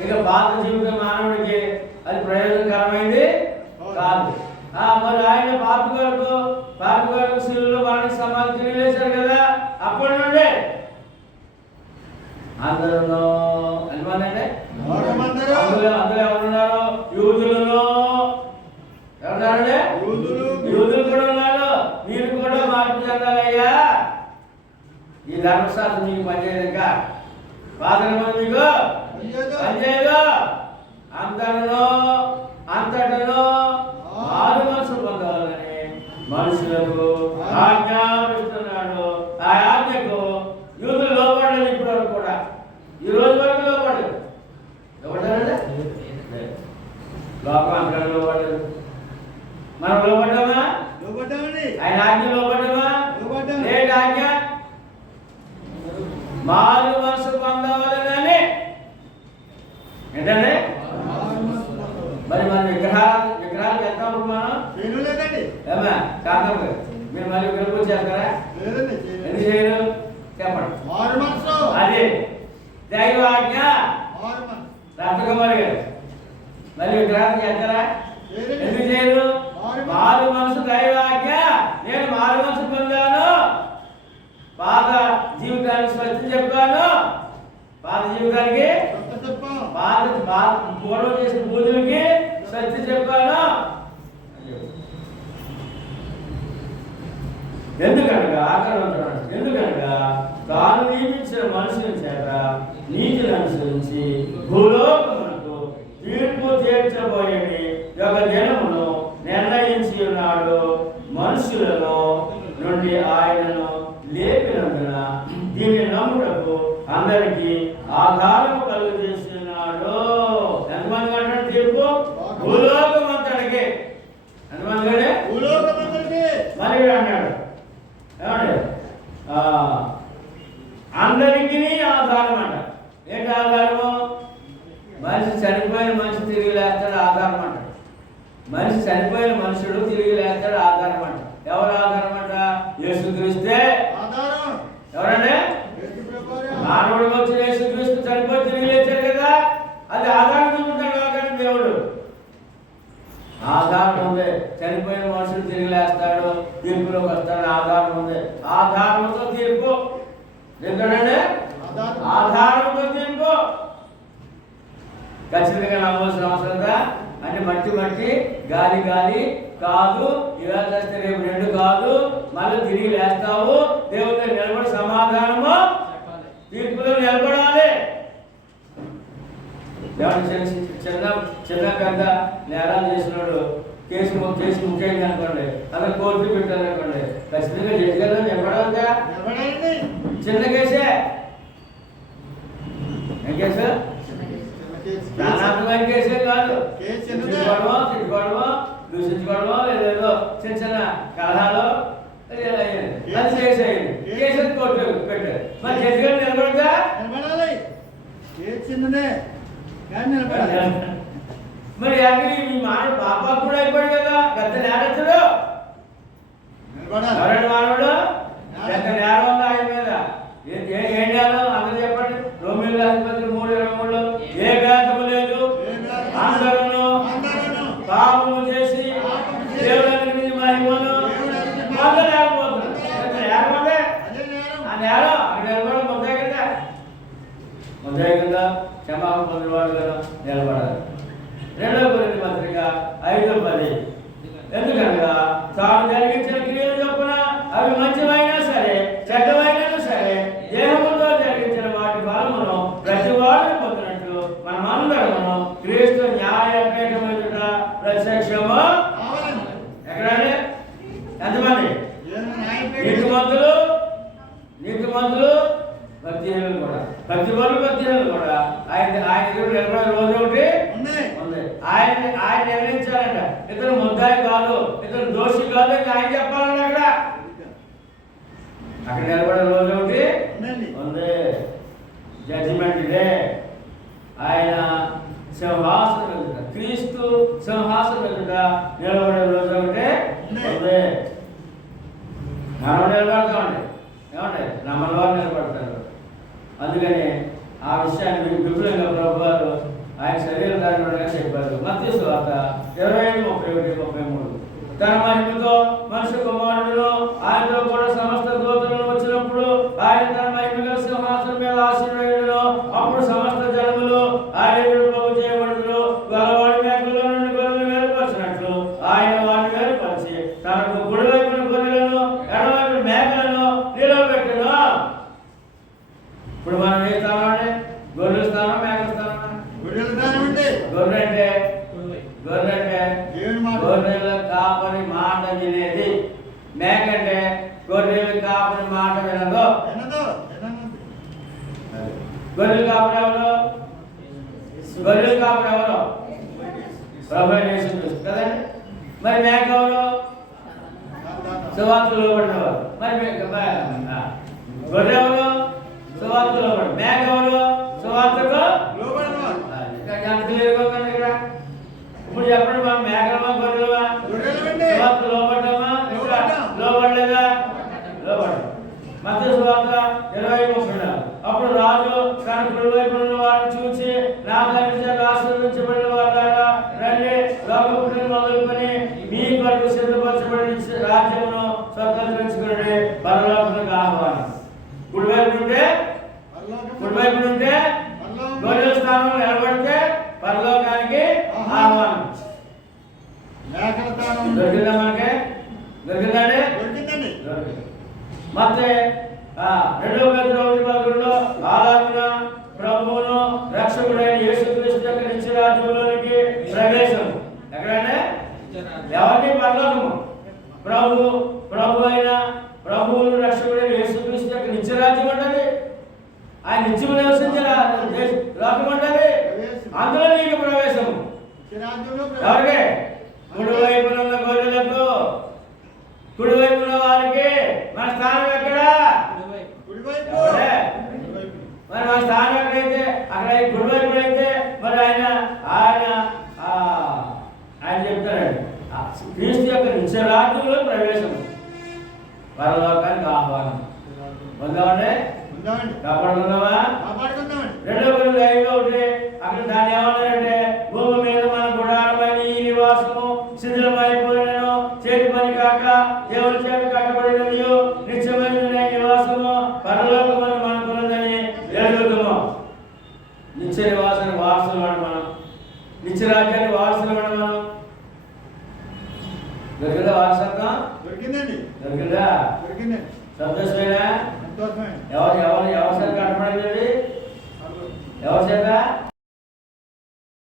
ఇక పాత జీవిత మానవుడికి అది ప్రయోజనకరమైంది కాదు. మరి ఆయన పాపి కొరకు శిలువలో వాడికి సమాధి తిరిగిలేశారు కదా. అప్పటి నుండే అందరూ ఎంతమంది? అందులో ఎవరున్నారు? యూదులను. ఎవరున్నారంటే? యూదులు కూడా ఉన్నారు. మీరు కూడా మార్పు చెందాలయ్యా. ఈ ధర్మశాస్త్రం మీకు పనిచేయదు. ఇంకా పాత్ర మీకు పనిచేయదు. అంతటను మారు మనసు పొందాలని మనుషులకు ఆజ్ఞాపిస్తున్నాడు. ఆ ఆజ్ఞకు యూదులు లోపడలేదు. ఇప్పటి వరకు కూడా, ఈ రోజు వరకు లోపడలేదు. లోపడ్డారంటే లోపం అంతా లోపడలేదు. మనం లోపడ్డామా? ఆయన ఆజ్ఞ లోపడ్డామా? ఏంటి ఆజ్ఞ? మారు మనసు పొందవాలని. ఏంటంటే మరి మన విగ్రహాలు చేస్తాము మనం ఏమా కాదు. మీరు మళ్ళీ విగ్రహం చేస్తారా? ఎందుకు చేయరు? చెప్పండి. అదే దైవాజ్ఞ. రత్నకుమారి గారు మళ్ళీ విగ్రహాలు చేస్తారా? ఎందుకు చేయరు? మారు మనసు దైవాజ్ఞ. నేను మారు మనసు పొందాను, పాత జీవితానికి స్వచ్ఛ చెప్పాను. పాత జీవితానికి పూర్వం చేసిన పూజలకి స్వచ్ఛ చెప్పాను. ఎందుకనగా తాను నియమించిన మనుషుల చేత నీతిని అనుసరించి భూలోకమునకు తీర్పు తీర్చబోయేది ఒక దినమును నిర్ణయించి ఉన్నాడు. మనుషులలో నుండి ఆయనను లేపినందున దీన్ని నమ్ముటకు అందరికీ ఆధారము కలుగు చేస్తున్నాడు. ఎంతమంది అంటాడు తీర్పు? భూలోకం అంతటికి. ఎంతమంది? మరి అన్నాడు ఏమండి? అందరికీ ఆధారం అంట. ఏంటి ఆధారము? మనిషి చనిపోయిన మనిషి తిరిగి లేస్తాడు ఆధారం అంట. మనిషి చనిపోయిన మనుషుడు తిరిగి లేస్తాడు ఆధారం అంట. ఎవరు ఆధారం అంట? యేసుక్రీస్తే ఎవరంటే? మానవుడు వచ్చి యేసుక్రీస్తు చనిపోయి తిరిగి లేచారు కదా. అది ఆధారం చూపుతాడు కాబట్టి దేవుడు ఆధారం ఉంది. చనిపోయిన మనుషులు తిరిగి లేస్తాడు, తీర్పులోకి వస్తాడు. ఆధారం ఉంది. ఆధారంతో తీర్పు. ఎందుకంటే ఆధారంతో తీర్పు ఖచ్చితంగా నమ్మవలసిన అవసరం కదా. అంటే మట్టి గాలి కాదు. ఇవాళ చేస్తే రేపు రెండు కాదు. మళ్ళీ తిరిగి లేస్తావు. దేవుడితో నిలబడి సమాధానము తీర్పులో నిలబడాలి. చిన్న పెద్ద నేరాలు చేసినాడు కేసు ముఖ్యంగా అనుకోండి, అలా కోర్టు పెట్టాలి అనుకోండి, ఖచ్చితంగా జడ్జి గారు నిలబడాలిగా. చిన్న కేసే ఏం కేసు? ప్రాణాత్మకమైన కేసే కాదు. తిట్టుకోవడమో దూషించుకోవడమో లేదేదో చిన్న కలహాలు అది చేసేయండి. కేసు కోర్టు పెట్టారు. మరి జడ్జి గారు నిలబడగా మరి అది మీ మాట పాప కూడా అయిపోయాడు కదా. పెద్ద నేరస్తుడు ఎవరండి మానవుడు? పెద్ద నేరం ఉంది ఆయన మీద. ఏం నేరం అందరూ చెప్పండి. రోమిల రాజపత్రి 3:23 ఏ భేదము లేదు, అందరూ పాపము చేసి దేవుని మహిమను పొందలేకపోతున్నారు. ఆ నేరం అక్కడ నిలబడడం ముద్దాయి కింద క్షమాపణ పొందినవాడు కదా నిలబడాలి. 2వ కొరింథీ పత్రిక 5:10 ఎందుకనగా తాను జరిగించిన క్రియలు చొప్పున అవి మంచివైనా సరే చెడ్డవైనా సరే దేహముతో జరిగించిన వాటి నీతిమంతులు భక్తిహీనులు కూడా, భక్తిహీనులు కూడా ఆయన ఎదురు నిలబడే రోజు ఒకటి ఉంది. ఆయన నిర్ణయించాలంట, ఇతను ముద్దాయి కాదు, ఇతను దోషి కాదు అని ఆయన చెప్పాలంట. అక్కడ నిలబడే రోజు ఒకటి ఉంది. Judgement day. ఆయన సింహాసనం ఎదుట, క్రీస్తు సింహాసనం ఎదుట నిలబడే రోజు ఒకటి ఉంది. మనం నిలబడతామండి, ఏమండి నమ్మని వారు నిలబడతారు. అందుకని ఆ విషయాన్ని విపులంగా ప్రభు వారు ఆయన శరీర ధారణగా చెప్పారు. మత్తయి సువార్త 25:31-33. తన మహిమతో మనుష్య కుమారుడు ఆయనతో కూడా సమస్త దూతలను వచ్చినప్పుడు ఆయన తన మహిమగా సింహాసనం మీద ఆశీర్వదించును. అప్పుడు సమస్త జనములు ఆయన ప్రభు చేయబడును. గలవాడి మేకల్లో నుండి గొర్రెలు వేరుపరిచినట్లు ఆయన వారిని వేరుపరిచి తనకు కుడివైపున గొర్రెలను ఎడవైపున మేకలను నిలబెట్టును. ఇప్పుడు మనం ఏ స్థానం అంటే గొర్రెల స్థానం, మేకల స్థానం? గొర్రె అంటే గొర్రెల కాపరి మాట వినేది. మేక అంటే గొర్రెల కాపరి మాట వినదు. గొర్రెల కాపరి ఎవరు? ప్రభు యేసుక్రీస్తు కదండి. మరి మేక ఎవరు? సువార్తలో పడినవారు. మరి గొర్రె ఎవరు? సువార్తలో పడి. మేక ఎవరు? సువార్తకు ఇక్కడ. ఇప్పుడు చెప్పండి, మనం మేకలమా గొర్రెలమా? సువార్త లోపడ్డామా? లోపడలేదా? లోపడ్డా. మత్తయి సువార్త 20:30. అప్పుడు రాజు తన కుడివైపు ఉన్న వారిని చూసి, నా తండ్రి చేత ఆశీర్వదించబడిన వారులారా, రండి, లోకపుట్టిన మొదలుకొని మీ కొరకు సిద్ధపరచబడిన రాజ్యమును స్వతంత్రించుకుని పరలోకమునకు ఆహ్వానం. కుడివైపు నుంటే గొర్రెల స్థానంలో నిలబడితే పరలోకానికి ఆహ్వానం. దొరికిందా మనకి? దొరికిందండి. ಮತ್ತೆ 2 Petrus 1:11 అలాగున ప్రభువును రక్షకుడైన యేసుక్రీస్తు యొక్క నిత్య రాజ్యములోనికి ప్రవేశం. ఎక్కడంటే ఎవరికి? పరలోకము. ప్రభువును రక్షకుడైన యేసుక్రీస్తు యొక్క నిత్య రాజ్యం అంటది. ఆయన నిత్యము నివసించే లోకం అంటది. అందులో నీకు ప్రవేశం. ఎవరికి? కుడివైపున ఉన్న గొర్రెలకు, కుడివైపున వారికి. మన స్థానం ఎక్కడ? మరి మన స్థానం ఎక్కడైతే అక్కడ కుడివైపు అయితే మరి ఆయన చెప్తారండి, క్రీస్తు యొక్క నిత్యరాజ్యంలో ప్రవేశం, పరలోకానికి ఆహ్వానం. పొందామండి? కాపాడుకుందామా? 2 Petrus 5:1. అక్కడ దాన్ని ఏమన్నారంటే, భూమి మీద మన గుడారమైన ఈ నివాసము శిథిలమైపోయినను, చేతి పని కాక దేవుని చేత కట్టబడినది నిత్యమైన నివాసము పరలోకమున మనకున్నదని ఎరుగుతాము. నిత్య నివాసానికి వారసులు మనం, నిత్య రాజ్యానికి వారసులు మనం. దొరికిందా వారసత్వం? దొరికిందా? సంతోషమేనా? ఎవరు చేత కట్టబడింది? ఎవరి చేత?